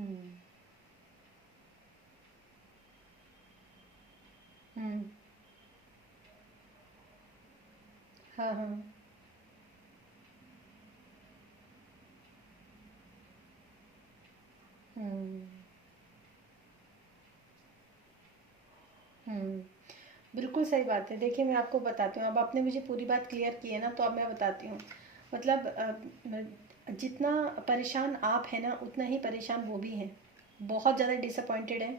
हम्म। हम्म। हाँ हाँ। हम्म। हम्म। बिल्कुल सही बात है। देखिए मैं आपको बताती हूँ, अब आपने मुझे पूरी बात क्लियर की है ना, तो अब मैं बताती हूँ। मतलब जितना परेशान आप हैं ना, उतना ही परेशान वो भी हैं। बहुत ज़्यादा डिसअपॉइंटेड हैं।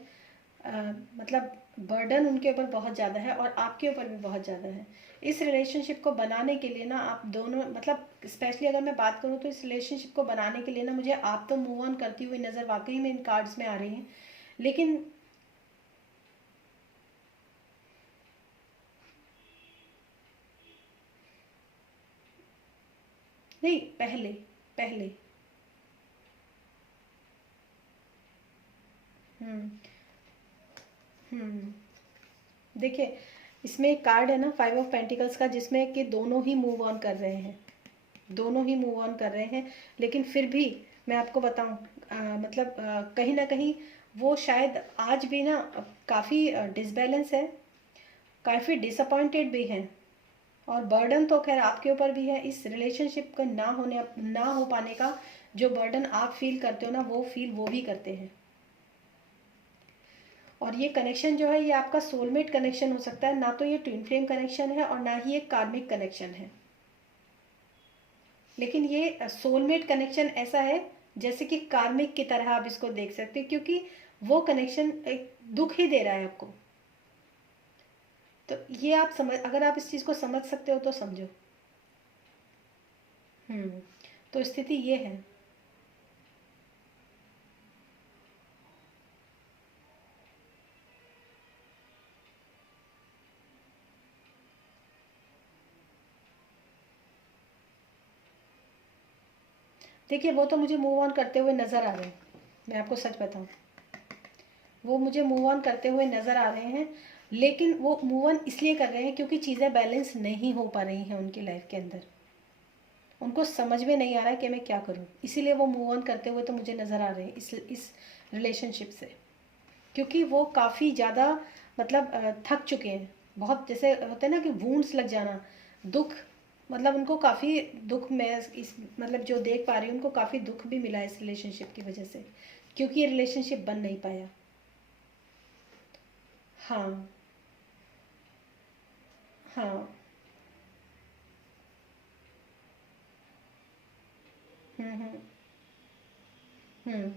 मतलब बर्डन उनके ऊपर बहुत ज़्यादा है और आपके ऊपर भी बहुत ज़्यादा है। इस रिलेशनशिप को बनाने के लिए ना आप दोनों, मतलब स्पेशली अगर मैं बात करूँ तो इस रिलेशनशिप को बनाने के लिए ना, मुझे आप तो मूव ऑन करती हुई नज़र वाकई में इन कार्ड्स में आ रही हैं। लेकिन नहीं, पहले पहले। हम्म। हम्म। देखिए, इसमें एक कार्ड है ना, 5 ऑफ पेंटिकल्स का, जिसमें कि दोनों ही मूव ऑन कर रहे हैं। दोनों ही मूव ऑन कर रहे हैं। लेकिन फिर भी मैं आपको बताऊं, मतलब कहीं ना कहीं वो शायद आज भी ना काफ़ी डिसबैलेंस है, काफ़ी डिसअपॉइंटेड भी हैं। और बर्डन तो खैर आपके ऊपर भी है इस रिलेशनशिप का ना हो पाने का। जो बर्डन आप फील करते हो ना, वो फील वो भी करते हैं। और ये कनेक्शन जो है, ये आपका सोलमेट कनेक्शन हो सकता है, ना तो ये ट्विन फ्लेम कनेक्शन है और ना ही एक कार्मिक कनेक्शन है। लेकिन ये सोलमेट कनेक्शन ऐसा है जैसे कि कार्मिक की तरह आप इसको देख सकते हो, क्योंकि वो कनेक्शन एक दुख ही दे रहा है आपको। तो ये आप समझ, अगर आप इस चीज़ को समझ सकते हो तो समझो। हम्म। तो स्थिति ये है। देखिए, वो तो मुझे मूव ऑन करते हुए नज़र आ रहे हैं। मैं आपको सच बताऊं, वो मुझे मूव ऑन करते हुए नज़र आ रहे हैं। लेकिन वो मूव ऑन इसलिए कर रहे हैं क्योंकि चीज़ें बैलेंस नहीं हो पा रही हैं उनकी लाइफ के अंदर। उनको समझ में नहीं आ रहा है कि मैं क्या करूं, इसीलिए वो मूव ऑन करते हुए तो मुझे नज़र आ रहे हैं इस रिलेशनशिप से। क्योंकि वो काफ़ी ज़्यादा, मतलब थक चुके हैं। बहुत, जैसे होता है ना कि वूंड्स लग जाना, दुख। मतलब उनको काफ़ी दुख, मैं इस मतलब जो देख पा रही हूँ, उनको काफ़ी दुख भी मिला इस रिलेशनशिप की वजह से, क्योंकि ये रिलेशनशिप बन नहीं पाया। हाँ। हाँ। हम्म। हम्म।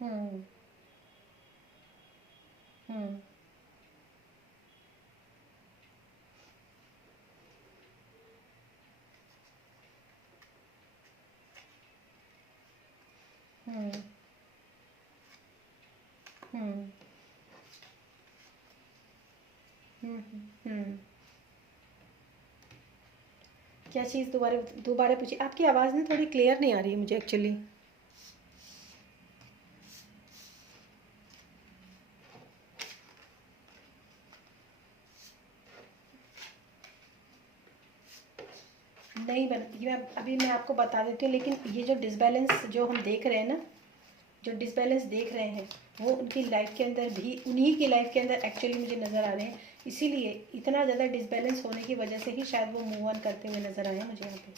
हम्म। हम्म। हम्म। हम्म। हम्म। हम्म। क्या चीज़? दोबारा दोबारा पूछिए, आपकी आवाज़ ना थोड़ी क्लियर नहीं आ रही है मुझे एक्चुअली। नहीं बन, ये अभी मैं आपको बता देती हूँ। लेकिन ये जो डिसबैलेंस जो हम देख रहे हैं ना, जो डिसबैलेंस देख रहे हैं, वो उनकी लाइफ के अंदर भी, उन्हीं की लाइफ के अंदर एक्चुअली मुझे नज़र आ रहे हैं। इसीलिए इतना ज़्यादा डिसबैलेंस होने की वजह से ही शायद वो मूव ऑन करते हुए नज़र आए हैं मुझे यहाँ पे।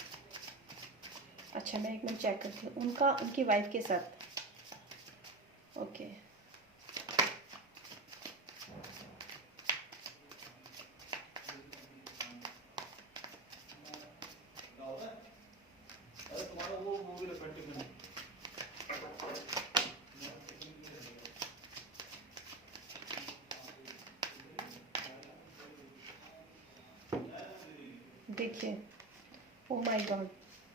अच्छा, मैं एक मिनट चेक करती हूँ उनका, उनकी वाइफ के साथ। ओके। देखिए, ओ माय गॉड,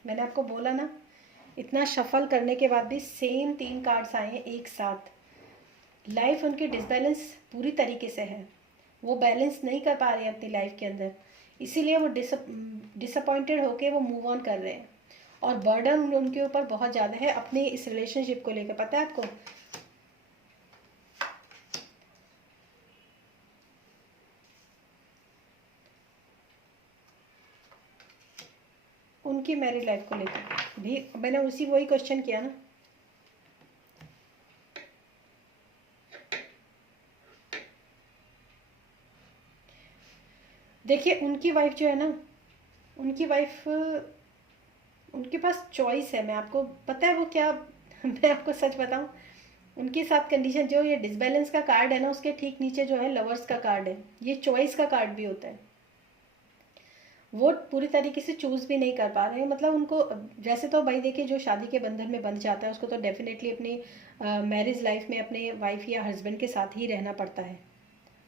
मैंने आपको बोला ना, इतना शफल करने के बाद भी सेम 3 कार्ड्स आए हैं एक साथ। लाइफ उनकी डिसबैलेंस पूरी तरीके से है। वो बैलेंस नहीं कर पा रहे हैं अपनी लाइफ के अंदर। इसीलिए वो डिसअपॉइंटेड होके वो मूव ऑन कर रहे हैं। और बर्डन उनके ऊपर बहुत ज़्यादा है अपने इस रिलेशनशिप को लेकर, पता है आपको। उनकी मैरिड लाइफ को लेकर भी मैंने वही क्वेश्चन किया ना। देखिए उनकी वाइफ जो है ना, उनकी वाइफ, उनके पास चॉइस है। मैं आपको पता है वो क्या मैं आपको सच बताऊं, उनके साथ कंडीशन जो ये डिसबैलेंस का कार्ड है ना, उसके ठीक नीचे जो है लवर्स का कार्ड है। ये चॉइस का कार्ड भी होता है। वो पूरी तरीके से चूज़ भी नहीं कर पा रहे हैं। मतलब उनको, वैसे तो भाई देखिए जो शादी के बंधन में बंध जाता है उसको तो डेफिनेटली अपनी मैरिज लाइफ में अपने वाइफ या हस्बैंड के साथ ही रहना पड़ता है।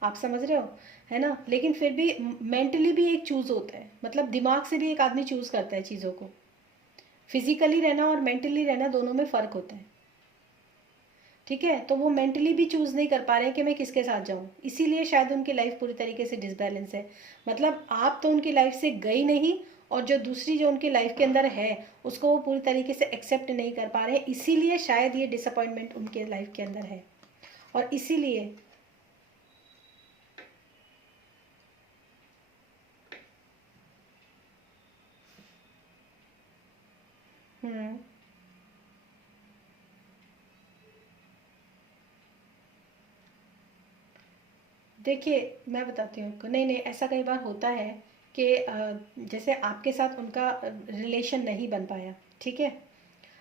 आप समझ रहे हो, है ना। लेकिन फिर भी मेंटली भी एक चूज़ होता है, मतलब दिमाग से भी एक आदमी चूज़ करता है चीज़ों को। फिजिकली रहना और मेंटली रहना दोनों में फ़र्क होता है। ठीक है, तो वो मेंटली भी चूज़ नहीं कर पा रहे हैं कि मैं किसके साथ जाऊं, इसीलिए शायद उनकी लाइफ पूरी तरीके से डिसबैलेंस है। मतलब आप तो उनकी लाइफ से गई नहीं, और जो दूसरी जो उनकी लाइफ के अंदर है उसको वो पूरी तरीके से एक्सेप्ट नहीं कर पा रहे हैं, इसीलिए शायद ये डिसअपॉइंटमेंट उनके लाइफ के अंदर है। और इसीलिए हम्म देखिए मैं बताती हूँ आपको, नहीं नहीं ऐसा कई बार होता है कि जैसे आपके साथ उनका रिलेशन नहीं बन पाया, ठीक है।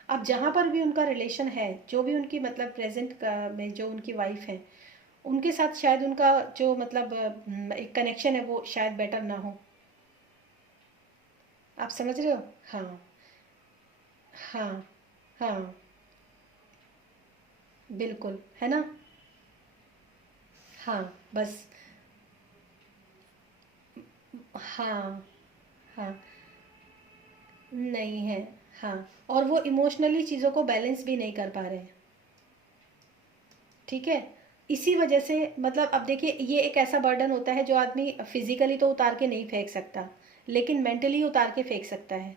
अब जहाँ पर भी उनका रिलेशन है, जो भी उनकी मतलब प्रेजेंट में जो उनकी वाइफ है, उनके साथ शायद उनका जो मतलब एक कनेक्शन है वो शायद बेटर ना हो। आप समझ रहे हो। हाँ हाँ हाँ, बिल्कुल, है ना। हाँ बस। हाँ हाँ, नहीं है। हाँ, और वो इमोशनली चीज़ों को बैलेंस भी नहीं कर पा रहे हैं। ठीक है, इसी वजह से मतलब अब देखिए ये एक ऐसा बर्डन होता है जो आदमी फिजिकली तो उतार के नहीं फेंक सकता, लेकिन मेंटली उतार के फेंक सकता है।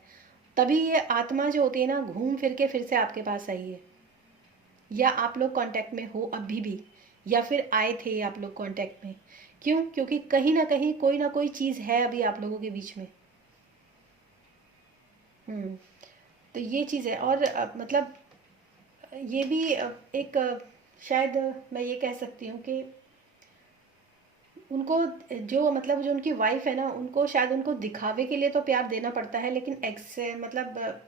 तभी ये आत्मा जो होती है ना, घूम फिर के फिर से आपके पास आई है, या आप लोग कांटेक्ट में हो अभी भी, या फिर आए थे आप लोग कांटेक्ट में। क्यों? क्योंकि कहीं ना कोई चीज़ है अभी आप लोगों के बीच में। हम्म तो ये चीज़ है। और मतलब ये भी एक शायद मैं ये कह सकती हूँ कि उनको, जो मतलब जो उनकी वाइफ है ना, उनको शायद उनको दिखावे के लिए तो प्यार देना पड़ता है, लेकिन एक्स मतलब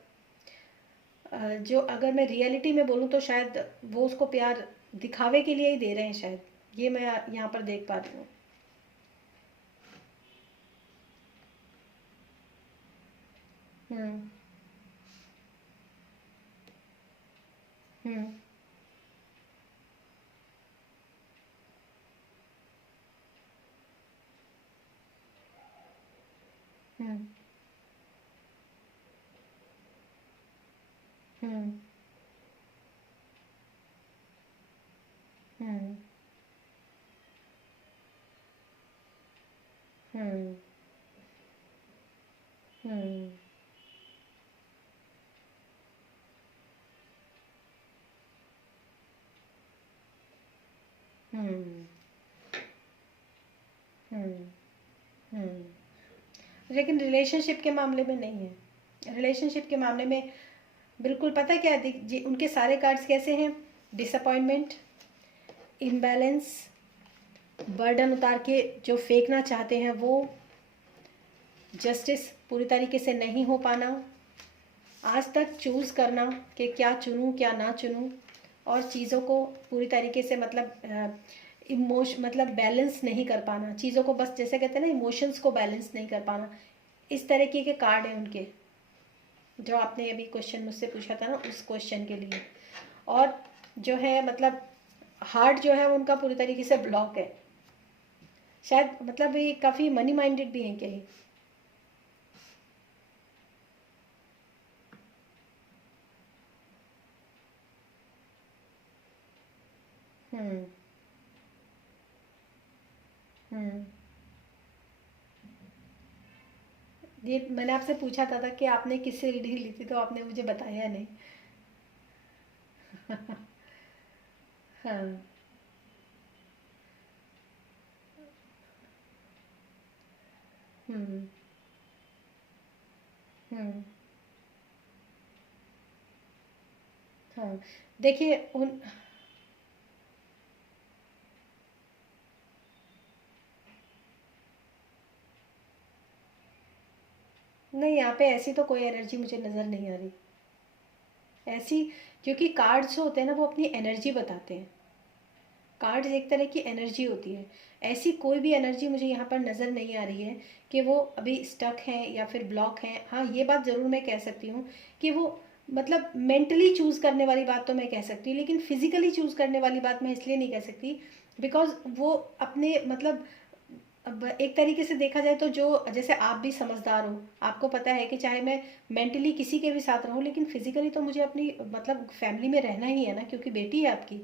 जो अगर मैं रियलिटी में बोलूँ तो शायद वो उसको प्यार दिखावे के लिए ही दे रहे हैं शायद। ये मैं यहाँ पर देख पा रही हूँ। हम्म हम्म हम्म हम्म हम्म हम्म हम्म हम्म हम्म हम्म लेकिन रिलेशनशिप के मामले में नहीं है। रिलेशनशिप के मामले में बिल्कुल पता है क्या जी, उनके सारे कार्ड्स कैसे हैं? डिसअपॉइंटमेंट, इम्बैलेंस, बर्डन उतार के जो फेंकना चाहते हैं वो, जस्टिस पूरी तरीके से नहीं हो पाना, आज तक चूज़ करना कि क्या चुनूं क्या ना चुनूं, और चीज़ों को पूरी तरीके से मतलब मतलब बैलेंस नहीं कर पाना चीज़ों को, बस जैसे कहते हैं ना इमोशंस को बैलेंस नहीं कर पाना। इस तरीके के कार्ड हैं उनके, जो आपने अभी क्वेश्चन मुझसे पूछा था ना, उस क्वेश्चन के लिए। और जो है मतलब हार्ट जो है वो उनका पूरी तरीके से ब्लॉक है। शायद मतलब ये काफ़ी मनी माइंडेड भी हैं क्या ये। हम्म हम्म ये मैंने आपसे पूछा था कि आपने किससे रीडिंग ली थी, तो आपने मुझे बताया नहीं। हाँ हम्म हम्म हाँ, देखिए उन नहीं, यहाँ पे ऐसी तो कोई एनर्जी मुझे नज़र नहीं आ रही ऐसी, क्योंकि कार्ड्स जो होते हैं ना वो अपनी एनर्जी बताते हैं। कार्ड्स एक तरह की एनर्जी होती है। ऐसी कोई भी एनर्जी मुझे यहाँ पर नज़र नहीं आ रही है कि वो अभी स्टक हैं या फिर ब्लॉक हैं। हाँ, ये बात ज़रूर मैं कह सकती हूँ कि वो मतलब मेंटली चूज़ करने वाली बात तो मैं कह सकती हूँ, लेकिन फिजिकली चूज़ करने वाली बात मैं इसलिए नहीं कह सकती बिकॉज वो अपने मतलब, अब एक तरीके से देखा जाए तो जो जैसे आप भी समझदार हो, आपको पता है कि चाहे मैं मेंटली किसी के भी साथ रहूं लेकिन फिजिकली तो मुझे अपनी मतलब फैमिली में रहना ही है ना, क्योंकि बेटी है आपकी।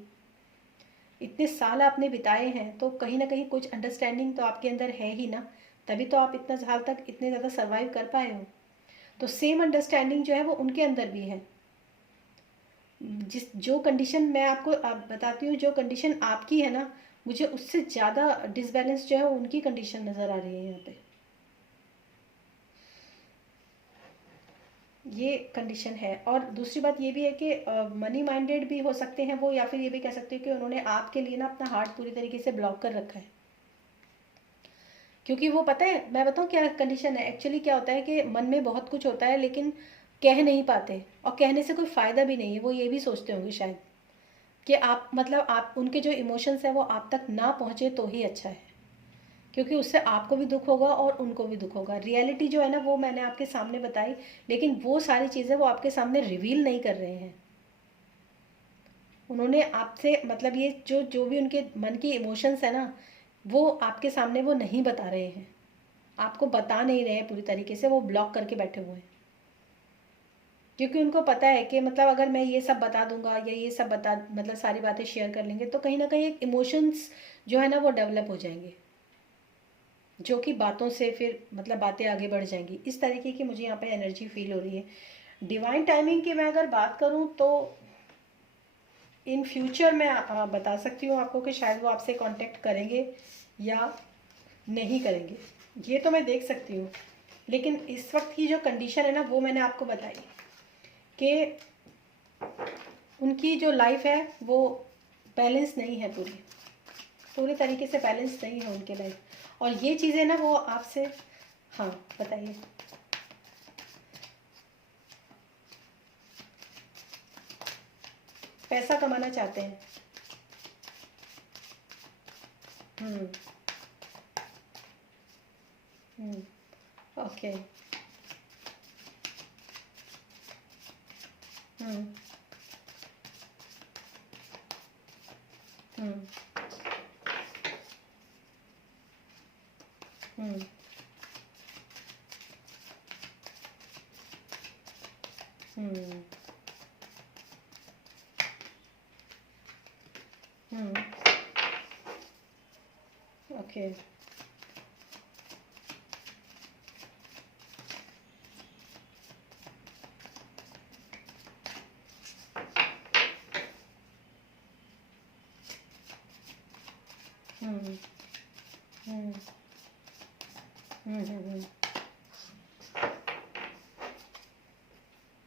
इतने साल आपने बिताए हैं तो कहीं ना कहीं कुछ अंडरस्टैंडिंग तो आपके अंदर है ही ना, तभी तो आप इतना साल तक इतने ज़्यादा सर्वाइव कर पाए हो। तो सेम अंडरस्टैंडिंग जो है वो उनके अंदर भी है। जिस जो कंडीशन मैं आपको आप बताती हूँ, जो कंडीशन आपकी है ना, मुझे उससे ज़्यादा डिसबैलेंस जो है उनकी कंडीशन नज़र आ रही है यहाँ पे। ये कंडीशन है। और दूसरी बात ये भी है कि मनी माइंडेड भी हो सकते हैं वो, या फिर ये भी कह सकते हो कि उन्होंने आपके लिए ना अपना हार्ट पूरी तरीके से ब्लॉक कर रखा है। क्योंकि वो पता है, मैं बताऊँ क्या कंडीशन है एक्चुअली, क्या होता है कि मन में बहुत कुछ होता है लेकिन कह नहीं पाते, और कहने से कोई फ़ायदा भी नहीं है। वो ये भी सोचते होंगे शायद कि आप मतलब आप उनके जो इमोशंस हैं वो आप तक ना पहुँचे तो ही अच्छा है, क्योंकि उससे आपको भी दुख होगा और उनको भी दुख होगा। रियलिटी जो है ना वो मैंने आपके सामने बताई, लेकिन वो सारी चीज़ें वो आपके सामने रिवील नहीं कर रहे हैं। उन्होंने आपसे मतलब ये जो जो भी उनके मन की इमोशंस है ना, वो आपके सामने वो नहीं बता रहे हैं, आपको बता नहीं रहे हैं पूरी तरीके से, वो ब्लॉक करके बैठे हुए हैं। क्योंकि उनको पता है कि मतलब अगर मैं ये सब बता दूंगा या ये सब बता मतलब सारी बातें शेयर कर लेंगे तो कहीं ना कहीं एक इमोशंस जो है ना वो डेवलप हो जाएंगे, जो कि बातों से फिर मतलब बातें आगे बढ़ जाएंगी। इस तरीके की मुझे यहाँ पे एनर्जी फील हो रही है। डिवाइन टाइमिंग की मैं अगर बात करूँ तो इन फ्यूचर मैं बता सकती हूँ आपको कि शायद वो आपसे कांटेक्ट करेंगे या नहीं करेंगे, ये तो मैं देख सकती हूँ। लेकिन इस वक्त की जो कंडीशन है ना वो मैंने आपको बताई कि उनकी जो लाइफ है वो बैलेंस नहीं है, पूरी पूरी तरीके से बैलेंस नहीं है उनकी लाइफ। और ये चीज़ें ना वो आपसे, हाँ बताइए। पैसा कमाना चाहते हैं। हम्म। हम्म। ओके। हम्म। हम्म। हम्म। हम्म। हम्म। ओके। हम्म। हम्म। हम्म। हम्म।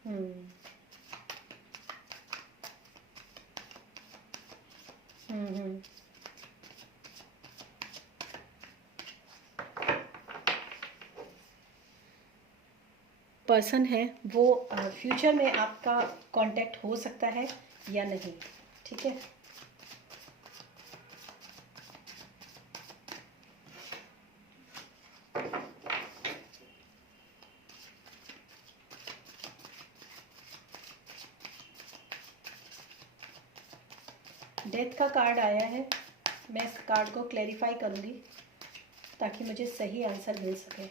हम्म। हम्म। पर्सन है वो फ्यूचर में आपका कांटेक्ट हो सकता है या नहीं, ठीक है। डेथ का कार्ड आया है, मैं इस कार्ड को क्लैरिफाई करूँगी ताकि मुझे सही आंसर मिल सके।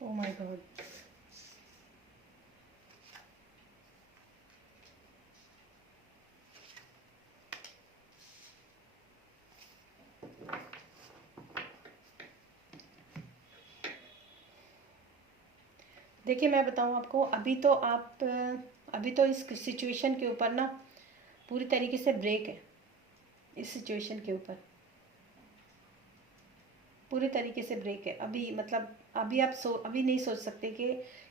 Oh my God. देखिए मैं बताऊँ आपको, अभी तो इस सिचुएशन के ऊपर ना पूरी तरीके से ब्रेक है, इस सिचुएशन के ऊपर। पूरी तरीके से ब्रेक है अभी, मतलब अभी आप अभी नहीं सोच सकते कि,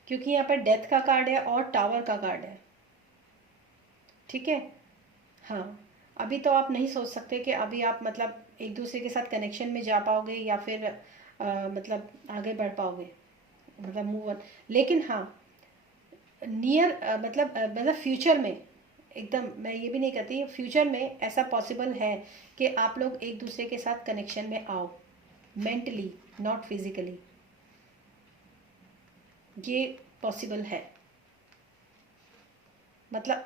क्योंकि यहाँ पर डेथ का कार्ड है और टावर का कार्ड है, ठीक है। हाँ, अभी तो आप नहीं सोच सकते कि अभी आप मतलब एक दूसरे के साथ कनेक्शन में जा पाओगे या फिर मतलब आगे बढ़ पाओगे, मतलब मूव ऑन। लेकिन हाँ, नियर मतलब फ्यूचर में, एकदम मैं ये भी नहीं कहती, फ्यूचर में ऐसा पॉसिबल है कि आप लोग एक दूसरे के साथ कनेक्शन में आओ, मेंटली नॉट फिजिकली, ये पॉसिबल है, मतलब।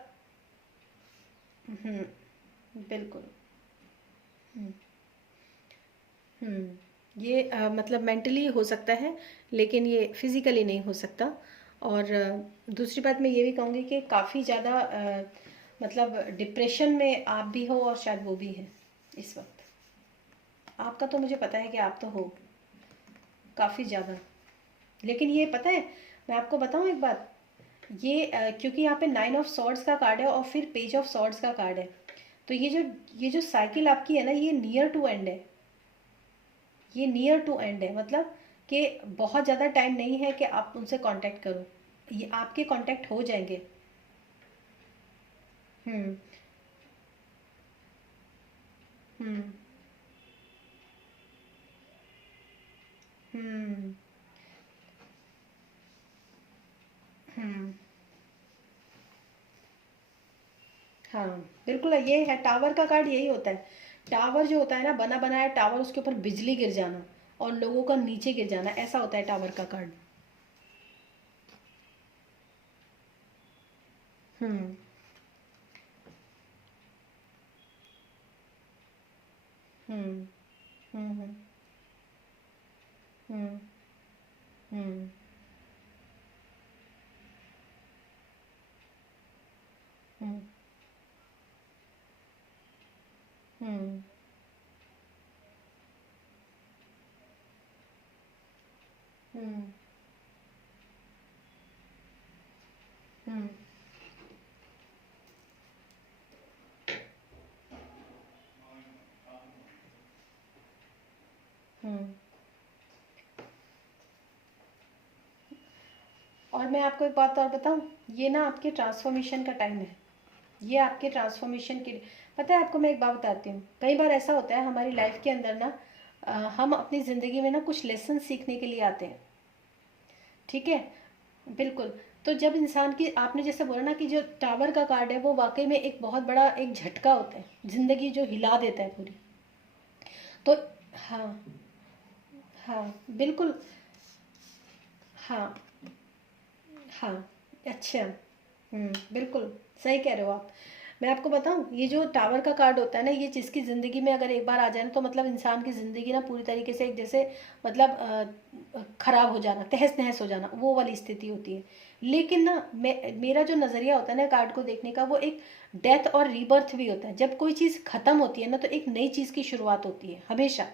बिल्कुल। हम्म ये मतलब मेंटली हो सकता है, लेकिन ये फिजिकली नहीं हो सकता। और दूसरी बात मैं ये भी कहूँगी कि काफ़ी ज़्यादा मतलब डिप्रेशन में आप भी हो और शायद वो भी हैं इस वक्त। आपका तो मुझे पता है कि आप तो हो काफ़ी ज़्यादा। लेकिन ये पता है, मैं आपको बताऊँ एक बात, ये क्योंकि यहाँ पे 9 ऑफ सॉर्ड्स का कार्ड है और फिर पेज ऑफ सॉर्ड्स का कार्ड है, तो ये जो साइकिल आपकी है ना, ये नियर टू एंड है, ये नियर टू एंड है, मतलब कि बहुत ज़्यादा टाइम नहीं है कि आप उनसे कांटेक्ट करो, ये आपके कांटेक्ट हो जाएंगे। हम्म हम्म हम्म हम्म हाँ, बिल्कुल ये है, टावर का कार्ड यही होता है। टावर जो होता है ना, बना बनाया टावर, उसके ऊपर बिजली गिर जाना और लोगों का नीचे गिर जाना, ऐसा होता है टावर का कार्ड। हम्म हम्म हम्म हम्म हम्म हम्म हम्म हम्म हम्म हम्म और मैं आपको एक बात और बताऊं, ये ना आपके ट्रांसफॉर्मेशन का टाइम है, ये आपके ट्रांसफॉर्मेशन के लिए। पता है आपको, मैं एक बात बताती हूँ, कई बार ऐसा होता है हमारी लाइफ के अंदर ना, हम अपनी ज़िंदगी में ना कुछ लेसन सीखने के लिए आते हैं, ठीक है। बिल्कुल। तो जब इंसान की, आपने जैसे बोला ना कि जो टावर का कार्ड है वो वाकई में एक बहुत बड़ा एक झटका होता है, ज़िंदगी जो हिला देता है पूरी। तो हाँ, हाँ, बिल्कुल। हाँ, हाँ, अच्छा। बिल्कुल सही कह रहे हो आप। मैं आपको बताऊं, ये जो टावर का कार्ड होता है ना, ये जिसकी ज़िंदगी में अगर एक बार आ जाए ना, तो मतलब इंसान की ज़िंदगी ना पूरी तरीके से एक जैसे, मतलब ख़राब हो जाना, तहस नहस हो जाना, वो वाली स्थिति होती है। लेकिन ना मेरा जो नज़रिया होता है ना कार्ड को देखने का, वो एक डेथ और रीबर्थ भी होता है। जब कोई चीज़ ख़त्म होती है ना, तो एक नई चीज़ की शुरुआत होती है हमेशा।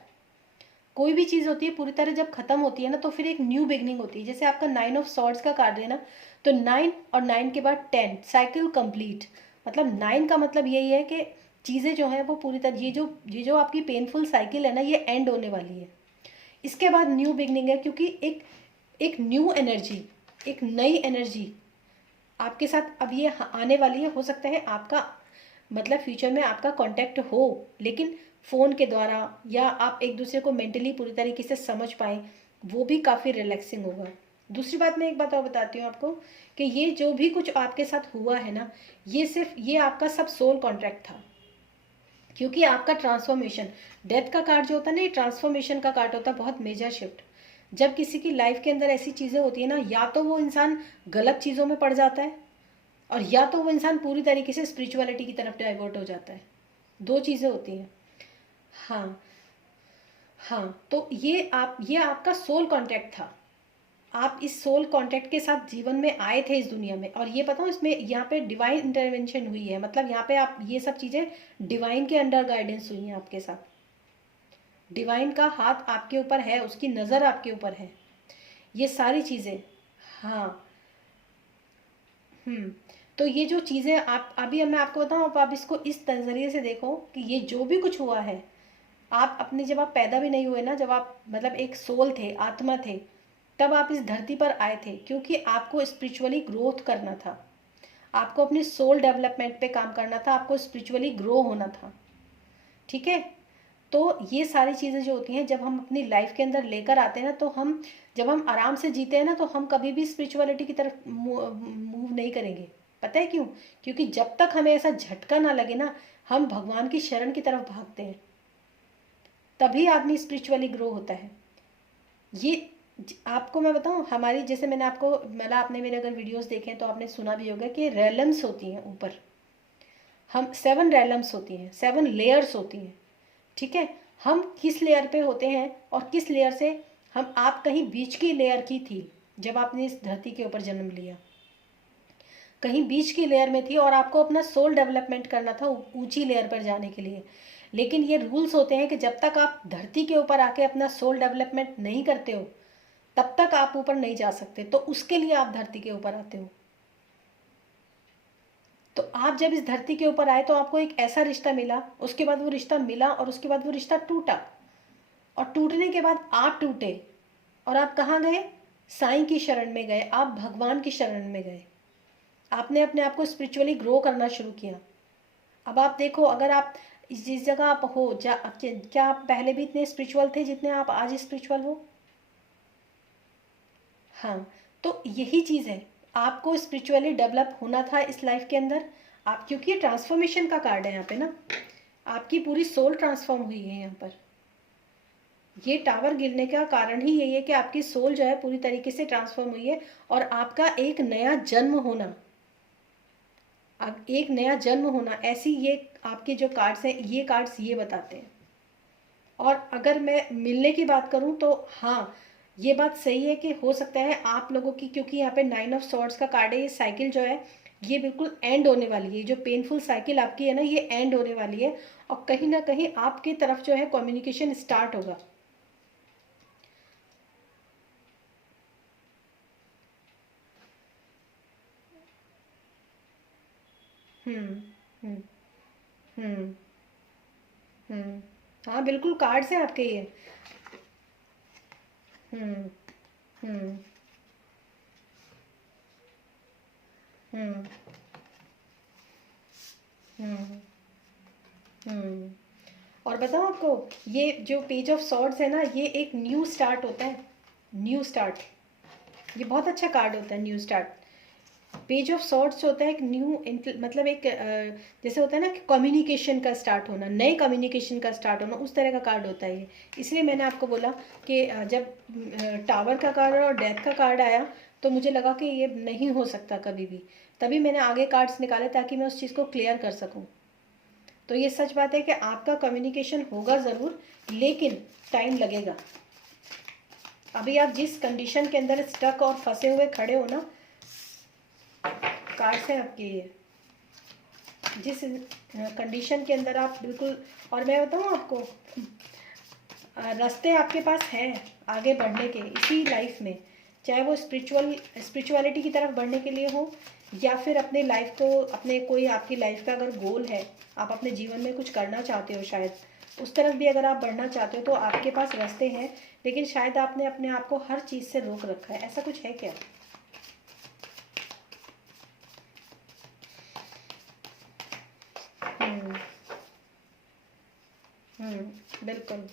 कोई भी चीज़ होती है पूरी तरह जब खत्म होती है ना, तो फिर एक न्यू बिगनिंग होती है। जैसे आपका 9 ऑफ सॉर्ड्स का कार्ड है ना, तो 9 और 9 के बाद 10, साइकिल कंप्लीट। मतलब 9 का मतलब यही है कि चीज़ें जो हैं वो पूरी तरह, ये जो आपकी पेनफुल साइकिल है ना, ये एंड होने वाली है। इसके बाद न्यू बिगनिंग है, क्योंकि एक एक न्यू एनर्जी, एक नई एनर्जी आपके साथ अब ये आने वाली है। हो सकता है आपका, मतलब फ्यूचर में आपका कांटेक्ट हो, लेकिन फ़ोन के द्वारा, या आप एक दूसरे को मेंटली पूरी तरीके से समझ पाएँ, वो भी काफ़ी रिलैक्सिंग होगा। दूसरी बात, मैं एक बात और बताती हूँ आपको, कि ये जो भी कुछ आपके साथ हुआ है ना, ये सिर्फ ये आपका सब सोल कॉन्ट्रैक्ट था, क्योंकि आपका ट्रांसफॉर्मेशन, डेथ का कार्ड जो होता है ना, ये ट्रांसफॉर्मेशन का कार्ड होता है, बहुत मेजर शिफ्ट। जब किसी की लाइफ के अंदर ऐसी चीज़ें होती है ना, या तो वो इंसान गलत चीज़ों में पड़ जाता है, और या तो वो इंसान पूरी तरीके से स्पिरिचुअलिटी की तरफ डाइवर्ट हो जाता है। दो चीज़ें होती हैं। हाँ, हाँ, तो ये आपका सोल कॉन्ट्रैक्ट था। आप इस सोल कॉन्ट्रैक्ट के साथ जीवन में आए थे इस दुनिया में, और ये बताओ, इसमें यहाँ पे डिवाइन इंटरवेंशन हुई है, मतलब यहाँ पे आप ये सब चीज़ें डिवाइन के अंडर गाइडेंस हुई हैं आपके साथ। डिवाइन का हाथ आपके ऊपर है, उसकी नज़र आपके ऊपर है, ये सारी चीज़ें। हाँ। हम्म तो ये जो चीज़ें आप अभी, मैं आपको बताऊँ, आप इसको इस नज़रिए से देखो कि ये जो भी कुछ हुआ है, आप अपने, जब आप पैदा भी नहीं हुए ना, जब आप मतलब एक सोल थे, आत्मा थे, तब आप इस धरती पर आए थे, क्योंकि आपको स्पिरिचुअली ग्रोथ करना था, आपको अपनी सोल डेवलपमेंट पे काम करना था, आपको स्पिरिचुअली ग्रो होना था। ठीक है, तो ये सारी चीज़ें जो होती हैं जब हम अपनी लाइफ के अंदर लेकर आते हैं ना, तो हम जब हम आराम से जीते हैं ना, तो हम कभी भी स्पिरिचुअलिटी की तरफ मूव नहीं करेंगे। पता है क्यों? क्योंकि जब तक हमें ऐसा झटका ना लगे ना, हम भगवान की शरण की तरफ भागते हैं, तभी आदमी स्पिरिचुअली ग्रो होता है। ये आपको मैं बताऊं, हमारी जैसे मैंने आपको, मतलब आपने मेरे अगर वीडियोस देखे हैं तो आपने सुना भी होगा कि रेलम्स होती हैं ऊपर, हम 7 रेलम्स होती हैं, 7 लेयर्स होती हैं। ठीक है, हम किस लेयर पे होते हैं और किस लेयर से हम, आप कहीं बीच की लेयर की थी जब आपने इस धरती के ऊपर जन्म लिया, कहीं बीच की लेयर में थी और आपको अपना सोल डेवलपमेंट करना था ऊंची लेयर पर जाने के लिए। लेकिन ये रूल्स होते हैं कि जब तक आप धरती के ऊपर आके अपना सोल डेवलपमेंट नहीं करते हो, तब तक आप ऊपर नहीं जा सकते। तो उसके लिए आप धरती के ऊपर आते हो। तो आप जब इस धरती के ऊपर आए तो आपको एक ऐसा रिश्ता मिला, उसके बाद वो रिश्ता मिला और उसके बाद वो रिश्ता टूटा, और टूटने के बाद आप टूटे और आप कहाँ गए? साईं की शरण में गए, आप भगवान की शरण में गए, आपने अपने आप को स्पिरिचुअली ग्रो करना शुरू किया। अब आप देखो, अगर आप जिस जगह आप हो, क्या आप पहले भी इतने स्पिरिचुअल थे जितने आप आज स्पिरिचुअल हो? हाँ, तो यही चीज़ है, आपको स्पिरिचुअली डेवलप होना था इस लाइफ के अंदर। आप, क्योंकि ये ट्रांसफॉर्मेशन का कार्ड है यहाँ पे ना, आपकी पूरी सोल ट्रांसफॉर्म हुई है यहाँ पर। ये टावर गिरने का कारण ही यही है कि आपकी सोल जो है पूरी तरीके से ट्रांसफॉर्म हुई है, और आपका एक नया जन्म होना, अब एक नया जन्म होना, ऐसी ये आपके जो कार्ड्स हैं, ये कार्ड्स ये बताते हैं। और अगर मैं मिलने की बात करूं तो हाँ, ये बात सही है कि हो सकता है आप लोगों की, क्योंकि यहाँ पे 9 ऑफ सॉर्ड्स का कार्ड है, ये साइकिल जो है ये बिल्कुल एंड होने वाली है। जो पेनफुल साइकिल आपकी है ना, ये एंड होने वाली है, और कहीं ना कहीं आपकी तरफ जो है कम्युनिकेशन स्टार्ट होगा। हम्म हम्म हम्म हाँ बिल्कुल, कार्ड्स हैं आपके ये। हम्म हम्म हम्म हम्म हम्म और बताओ आपको, ये जो पेज ऑफ सॉर्ड्स है ना, ये एक न्यू स्टार्ट होता है, न्यू स्टार्ट। ये बहुत अच्छा कार्ड होता है, new start. Page of swords होता है एक न्यू, मतलब एक जैसे होता है ना कि कम्युनिकेशन का स्टार्ट होना, नए कम्युनिकेशन का स्टार्ट होना, उस तरह का कार्ड होता है ये। इसलिए मैंने आपको बोला कि जब टावर का कार्ड और डेथ का कार्ड आया, तो मुझे लगा कि ये नहीं हो सकता कभी भी, तभी मैंने आगे कार्ड्स निकाले ताकि मैं उस चीज़ को क्लियर कर सकूँ। तो ये सच बात है कि आपका कम्युनिकेशन होगा ज़रूर, लेकिन टाइम लगेगा। अभी आप जिस कंडीशन के अंदर स्टक और फंसे हुए खड़े हो ना, कार्ड्स हैं आपके ये, जिस कंडीशन के अंदर आप बिल्कुल, और मैं बताऊँ आपको, रास्ते आपके पास हैं आगे बढ़ने के इसी लाइफ में, चाहे वो स्पिरिचुअलिटी की तरफ बढ़ने के लिए हो, या फिर अपने लाइफ को, अपने कोई आपकी लाइफ का अगर गोल है, आप अपने जीवन में कुछ करना चाहते हो, शायद उस तरफ भी अगर आप बढ़ना चाहते हो, तो आपके पास रास्ते हैं। लेकिन शायद आपने अपने आप को हर चीज़ से रोक रखा है, ऐसा कुछ है क्या? हम्म बिल्कुल।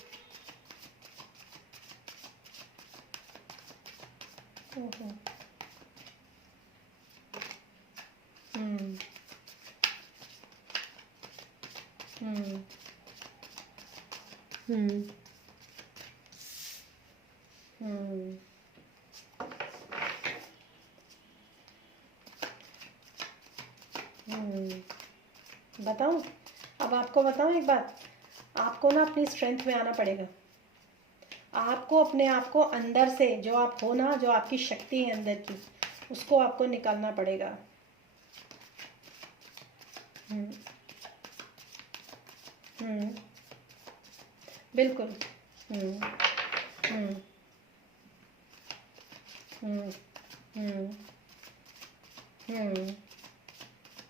हम्म हम्म हम्म हम्म हम्म बताऊं, अब आपको बताऊं एक बात, आपको ना अपनी स्ट्रेंथ में आना पड़ेगा। आपको अपने आप को अंदर से, जो आप हो ना, जो आपकी शक्ति है अंदर की, उसको आपको निकालना पड़ेगा। हम्म हम्म बिल्कुल। हम्म हम्म हम्म हम्म हम्म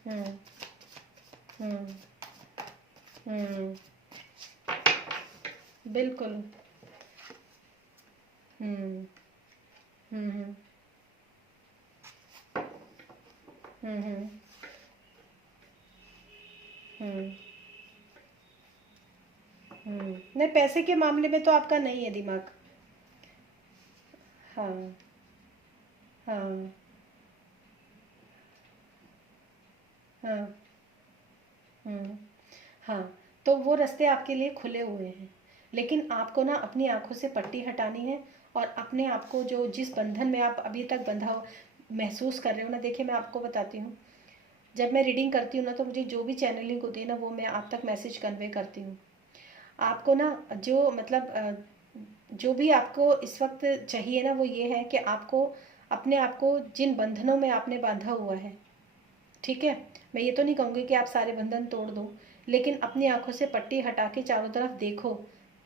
हम्म हम्म हम्म बिल्कुल। हम्म। हम्म। हम्म। हम्म। नहीं, पैसे के मामले में तो आपका नहीं है दिमाग। हाँ। हाँ। हाँ। हम्म। हाँ, तो वो रास्ते आपके लिए खुले हुए हैं, लेकिन आपको ना अपनी आंखों से पट्टी हटानी है। और अपने आप को जो जिस बंधन में आप अभी तक बंधा महसूस कर रहे हो ना, देखिए मैं आपको बताती हूँ। जब मैं रीडिंग करती हूँ ना, तो मुझे जो भी चैनलिंग होती है ना, वो मैं आप तक मैसेज कन्वे करती हूँ। आपको ना जो मतलब जो भी आपको इस वक्त चाहिए ना, वो ये है कि आपको अपने आप को जिन बंधनों में आपने बांधा हुआ है, ठीक है, मैं ये तो नहीं कहूँगी कि आप सारे बंधन तोड़ दो, लेकिन अपनी आंखों से पट्टी हटा के चारों तरफ देखो।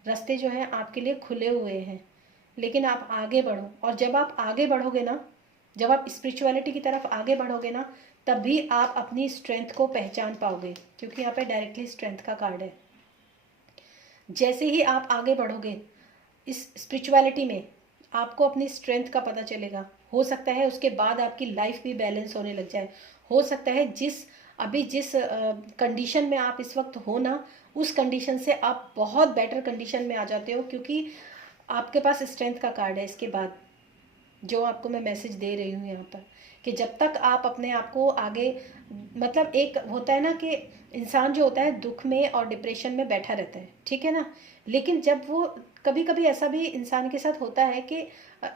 रास्ते जो हैं आपके लिए खुले हुए हैं, लेकिन आप आगे बढ़ो। और जब आप आगे बढ़ोगे ना, जब आप स्पिरिचुअलिटी की तरफ आगे बढ़ोगे ना, तभी आप अपनी स्ट्रेंथ को पहचान पाओगे, क्योंकि यहाँ पे डायरेक्टली स्ट्रेंथ का कार्ड है। जैसे ही आप आगे बढ़ोगे इस स्पिरिचुअलिटी में, आपको अपनी स्ट्रेंथ का पता चलेगा। हो सकता है उसके बाद आपकी लाइफ भी बैलेंस होने लग जाए। हो सकता है जिस कंडीशन में आप इस वक्त हो ना, उस कंडीशन से आप बहुत बेटर कंडीशन में आ जाते हो, क्योंकि आपके पास स्ट्रेंथ का कार्ड है इसके बाद, जो आपको मैं मैसेज दे रही हूँ यहाँ पर। कि जब तक आप अपने आप को आगे, मतलब एक होता है ना कि इंसान जो होता है दुख में और डिप्रेशन में बैठा रहता है, ठीक है ना, लेकिन जब वो कभी कभी ऐसा भी इंसान के साथ होता है कि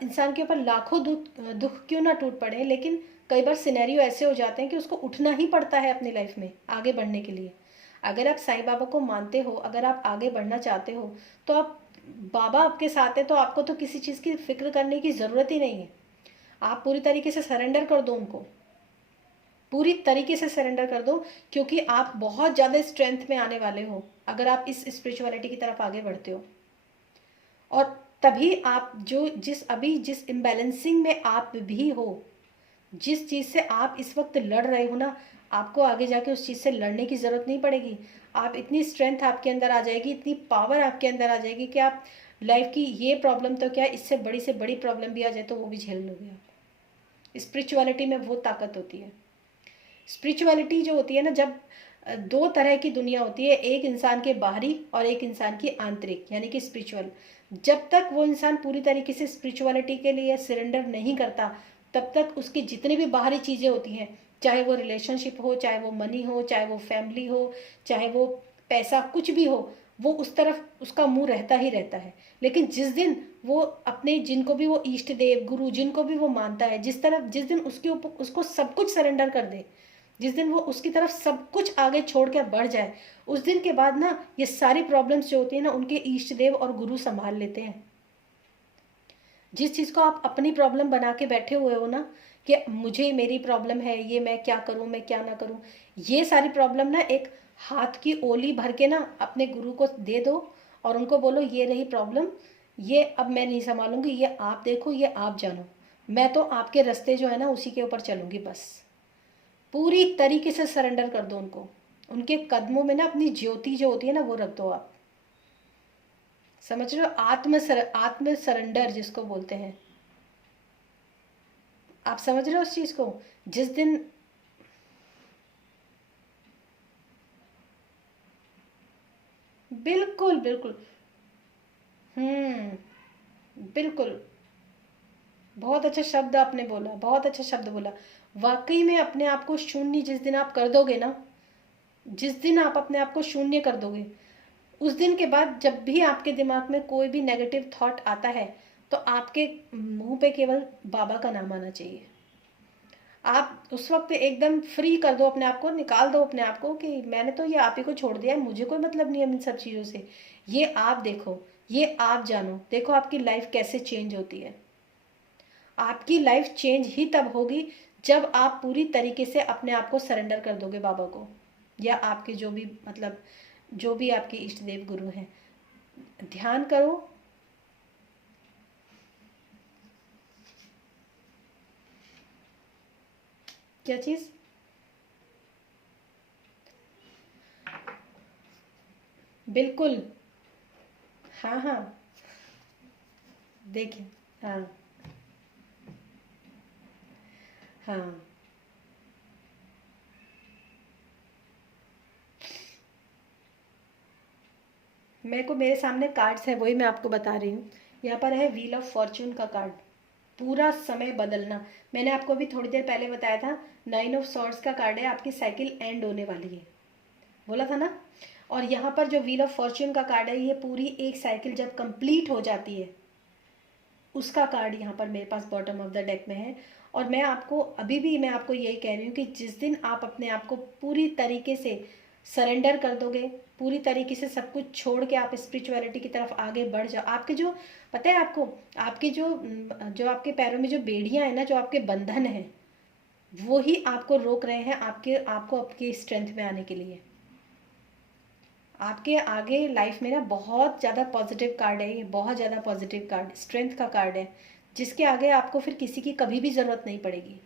इंसान के ऊपर लाखों दुख दुख क्यों ना टूट पड़े, लेकिन कई बार सिनेरियो ऐसे हो जाते हैं कि उसको उठना ही पड़ता है अपनी लाइफ में आगे बढ़ने के लिए। अगर आप साईं बाबा को मानते हो, अगर आप आगे बढ़ना चाहते हो, तो आप, बाबा आपके साथ है, तो आपको तो किसी चीज़ की फिक्र करने की ज़रूरत ही नहीं है। आप पूरी तरीके से सरेंडर कर दो उनको, पूरी तरीके से सरेंडर कर दो, क्योंकि आप बहुत ज़्यादा स्ट्रेंथ में आने वाले हो अगर आप इस स्पिरिचुअलिटी की तरफ आगे बढ़ते हो। और तभी आप जो जिस इम्बैलेंसिंग में आप भी हो, जिस चीज़ से आप इस वक्त लड़ रहे हो ना, आपको आगे जाके उस चीज़ से लड़ने की ज़रूरत नहीं पड़ेगी। आप इतनी स्ट्रेंथ आपके अंदर आ जाएगी, इतनी पावर आपके अंदर आ जाएगी कि आप लाइफ की ये प्रॉब्लम तो क्या, इससे बड़ी से बड़ी प्रॉब्लम भी आ जाए तो वो भी झेल लोगे आप। स्पिरिचुअलिटी में वो ताकत होती है। स्पिरिचुअलिटी जो होती है ना, जब दो तरह की दुनिया होती है, एक इंसान के बाहरी और एक इंसान की आंतरिक, यानी कि स्पिरिचुअल। जब तक वो इंसान पूरी तरीके से स्पिरिचुअलिटी के लिए सरेंडर नहीं करता, तब तक उसकी जितनी भी बाहरी चीज़ें होती हैं, चाहे वो रिलेशनशिप हो, चाहे वो मनी हो, चाहे वो फैमिली हो, चाहे वो पैसा, कुछ भी हो, वो उस तरफ उसका मुंह रहता ही रहता है। लेकिन जिस दिन वो अपने, जिनको भी वो इष्ट देव गुरु जिनको भी वो मानता है, जिस दिन उसके ऊपर उसको सब कुछ सरेंडर कर दे, जिस दिन वो उसकी तरफ सब कुछ आगे छोड़ के बढ़ जाए, उस दिन के बाद ना ये सारी प्रॉब्लम्स जो होती है ना, उनके इष्ट देव और गुरु संभाल लेते हैं। जिस चीज़ को आप अपनी प्रॉब्लम बना के बैठे हुए हो ना, कि मुझे मेरी प्रॉब्लम है, ये मैं क्या करूं, मैं क्या ना करूं, ये सारी प्रॉब्लम ना एक हाथ की ओली भर के ना अपने गुरु को दे दो, और उनको बोलो ये रही प्रॉब्लम, ये अब मैं नहीं संभालूंगी, ये आप देखो, ये आप जानो, मैं तो आपके रास्ते जो है ना उसी के ऊपर चलूंगी बस। पूरी तरीके से सरेंडर कर दो उनको, उनके कदमों में ना अपनी ज्योति जो होती है ना वो रख दो आप। समझ रहे हो, आत्म सरेंडर जिसको बोलते हैं, आप समझ रहे हो उस चीज को। जिस दिन, बिल्कुल बिल्कुल। बिल्कुल। बहुत अच्छा शब्द आपने बोला, बहुत अच्छा शब्द बोला। वाकई में अपने आप को शून्य जिस दिन आप कर दोगे ना, जिस दिन आप अपने आप को शून्य कर दोगे, उस दिन के बाद जब भी आपके दिमाग में कोई भी नेगेटिव थॉट आता है, तो आपके मुंह पे केवल बाबा का नाम आना चाहिए। आप उस वक्त एकदम फ्री कर दो अपने आप को, निकाल दो अपने आप को कि मैंने तो ये आप ही को छोड़ दिया है, मुझे कोई मतलब नहीं है इन सब चीज़ों से। ये आप देखो, ये आप जानो, देखो आपकी लाइफ कैसे चेंज होती है। आपकी लाइफ चेंज ही तब होगी जब आप पूरी तरीके से अपने आप को सरेंडर कर दोगे बाबा को, या आपके जो भी मतलब जो भी आपके इष्ट देव गुरु हैं। ध्यान करो। क्या चीज़? बिल्कुल। हाँ हाँ, देखिए। हाँ हाँ, मेरे को मेरे सामने कार्ड्स है, वही मैं आपको बता रही हूँ। यहाँ पर है व्हील ऑफ फॉर्च्यून का कार्ड, पूरा समय बदलना। मैंने आपको अभी थोड़ी देर पहले बताया था, 9 ऑफ सॉर्ड्स का कार्ड है, आपकी साइकिल एंड होने वाली है, बोला था ना। और यहाँ पर जो व्हील ऑफ फॉर्च्यून का कार्ड है, ये पूरी एक साइकिल जब कंप्लीट हो जाती है, उसका कार्ड यहाँ पर मेरे पास बॉटम ऑफ द डेक में है। और मैं आपको अभी भी मैं आपको यही कह रही हूँ कि जिस दिन आप अपने आप को पूरी तरीके से सरेंडर कर दोगे, पूरी तरीके से सब कुछ छोड़ के आप स्पिरिचुअलिटी की तरफ आगे बढ़ जाओ, आपके जो, पता है आपको, आपके जो आपके पैरों में जो बेड़ियां हैं ना, जो आपके बंधन हैं, वो ही आपको रोक रहे हैं आपको आपकी स्ट्रेंथ में आने के लिए। आपके आगे लाइफ में ना बहुत ज़्यादा पॉजिटिव कार्ड है ये, बहुत ज़्यादा पॉजिटिव कार्ड, स्ट्रेंथ का कार्ड है, जिसके आगे आपको फिर किसी की कभी भी ज़रूरत नहीं पड़ेगी।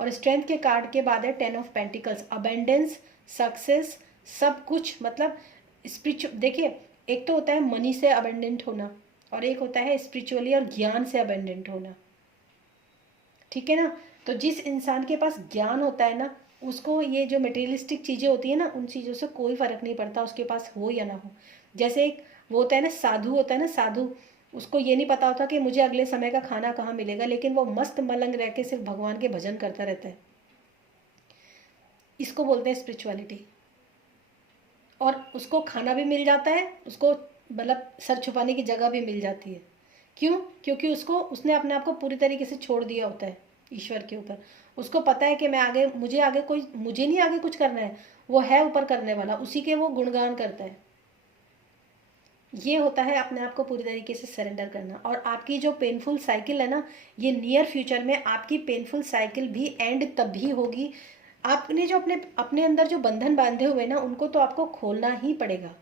और स्ट्रेंथ के कार्ड के बाद है 10 ऑफ पेंटिकल्स, अबेंडेंस, सक्सेस, सब कुछ, मतलब स्पिरिचु, देखिए, एक तो होता है मनी से अबेंडेंट होना, और एक होता है स्पिरिचुअली और ज्ञान से अबेंडेंट होना, ठीक है ना। तो जिस इंसान के पास ज्ञान होता है ना, उसको ये जो मटेरियलिस्टिक चीज़ें होती है ना, उन चीज़ों से कोई फ़र्क नहीं पड़ता, उसके पास हो या ना हो। जैसे एक वो होता है ना, साधु होता है ना, साधु, उसको ये नहीं पता होता कि मुझे अगले समय का खाना कहाँ मिलेगा, लेकिन वो मस्त मलंग रह के सिर्फ भगवान के भजन करता रहता है। इसको बोलते हैं स्पिरिचुअलिटी। और उसको खाना भी मिल जाता है, उसको मतलब सर छुपाने की जगह भी मिल जाती है। क्यों? क्योंकि उसने अपने आप को पूरी तरीके से छोड़ दिया होता है ईश्वर के ऊपर। उसको पता है कि मैं आगे, मुझे नहीं आगे कुछ करना है, वो है ऊपर करने वाला, उसी के वो गुणगान करता है। ये होता है अपने आप को पूरी तरीके से सरेंडर करना। और आपकी जो पेनफुल साइकिल है ना, ये नियर फ्यूचर में आपकी पेनफुल साइकिल भी एंड तभी होगी। आपने जो अपने अपने अंदर जो बंधन बांधे हुए ना, उनको तो आपको खोलना ही पड़ेगा,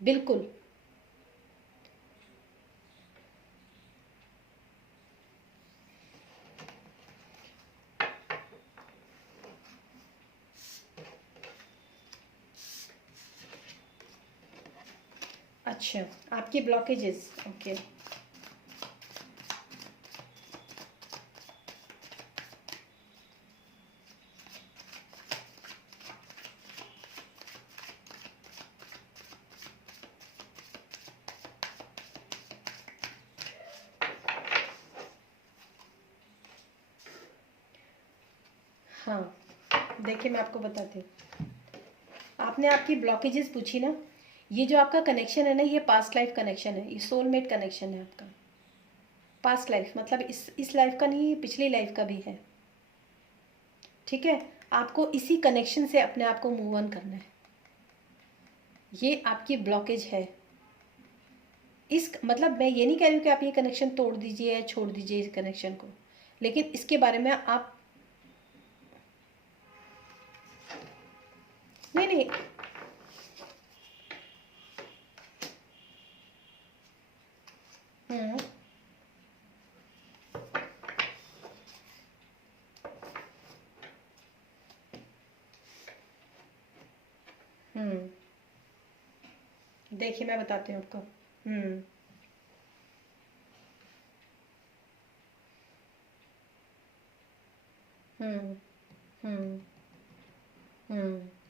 बिल्कुल। अच्छा, आपकी ब्लॉकेजेस, ओके। हाँ, देखिए मैं आपको बताती हूँ। आपने आपकी ब्लॉकेजेस पूछी ना, ये जो आपका कनेक्शन है ना, ये पास्ट लाइफ कनेक्शन है, ये सोलमेट कनेक्शन है आपका। पास्ट लाइफ मतलब इस लाइफ का नहीं, ये पिछली लाइफ का भी है, ठीक है। आपको इसी कनेक्शन से अपने आप को मूव ऑन करना है, ये आपकी ब्लॉकेज है। इस मतलब मैं ये नहीं कह रही हूँ कि आप ये कनेक्शन तोड़ दीजिए या छोड़ दीजिए इस कनेक्शन को, लेकिन इसके बारे में आप, नहीं नहीं, हम्म हम्म, देखिए मैं बताती हूँ आपको। हम्म हम्म हम्म हम्म